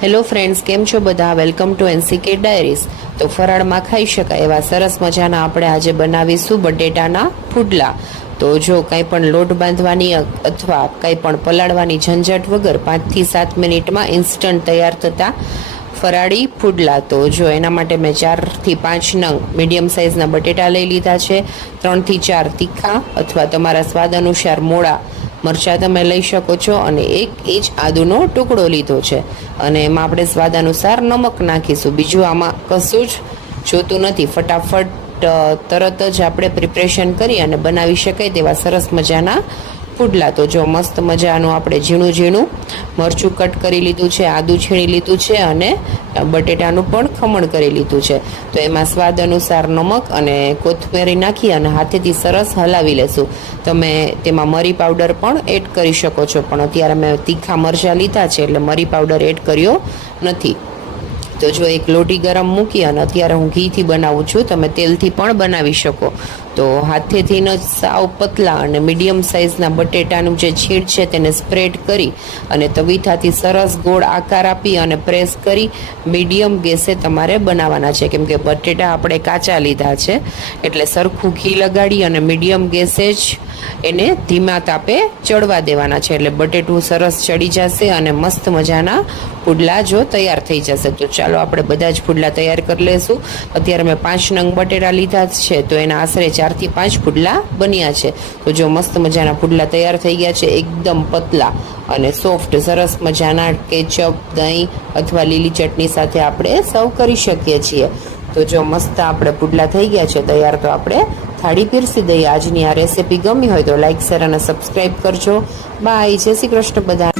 Hello friends, કેમ છો બધા? Welcome to NCK diaries. તો ફરાળમાં ખાઈ શકાય એવા સરસ મજાના આપણે આજે બનાવીશું બટેટાના પુડલા. તો જો કંઈ પણ લોટ બાંધવાની અથવા કંઈ પણ પલાળવાની ઝંઝટ વગર 5 થી 7 મિનિટમાં ઇન્સ્ટન્ટ તૈયાર થતા ફરાળી પુડલા. તો જો એના માટે મેં 4 થી 5 નંગ મીડિયમ સાઇઝના બટેટા લઈ લીધા છે. 3 થી 4 તીખા અથવા તમારા સ્વાદ અનુસાર મોળા મરચાં તમે લઈ શકો છો અને 1 ઇંચ આદુનો ટુકડો લીધો છે અને એમાં આપણે સ્વાદ અનુસાર નમક નાખીશું. બીજું આમાં કશું જ જોતું નથી. ફટાફટ તરત જ આપણે પ્રિપરેશન કરી અને બનાવી શકાય તેવા સરસ મજાના પુડલા. તો જો મસ્ત મજાનું આપણે ઝીણું ઝીણું મરચું કટ કરી લીધું છે, આદું છીણી લીધું છે અને બટેટાનું પણ ખમણ કરી લીધું છે. તો એમાં સ્વાદ અનુસાર નમક અને કોથમીર નાખી અને હાથેથી સરસ હલાવી લેશું. તમે તેમાં મરી પાવડર પણ એડ કરી શકો છો, પણ અત્યારે મેં તીખા મરચાં લીધા છે એટલે મરી પાવડર એડ કર્યો નથી. તો જો એક લોટી ગરમ મૂકી અને અત્યારે હું ઘીથી બનાવું છું, તમે તેલથી પણ બનાવી શકો. તો હાથેથી જ સાવ પતલા અને મીડિયમ સાઇઝના બટેટાનું જે છીણ છે તેને સ્પ્રેડ કરી અને તવીથાથી સરસ ગોળ આકાર આપી અને પ્રેસ કરી મીડિયમ ગેસે તમારે બનાવવાના છે, કેમ કે બટેટા આપણે કાચા લીધા છે એટલે સરખું ઘી લગાડી અને મીડિયમ ગેસે જ એને ધીમા તાપે ચડવા દેવાના છે એટલે બટેટું સરસ ચડી જશે અને મસ્ત મજાના પુડલા જો તૈયાર થઈ જશે. તો ચાલો આપણે બધા જ પુડલા તૈયાર કરી લઈશું. અત્યારે મેં 5 નંગ બટેટા લીધા છે તો એના આશરે 4 થી 5 પુડલા બન્યા છે. તો જો મસ્ત મજાના પુડલા તૈયાર થઈ ગયા છે, એકદમ પતલા અને સોફ્ટ. સરસ મજાના કેચઅપ, દહીં અથવા લીલી ચટણી સાથે આપણે સર્વ કરી શકીએ છીએ. તો જો મસ્ત આપણે પુડલા થઈ ગયા છે તૈયાર. તો આપણે થાળી પીરસી દઈએ. આજની આ રેસીપી ગમી હોય તો લાઈક, શેર અને સબસ્ક્રાઈબ કરજો. બાય. જય શ્રી કૃષ્ણ બધા.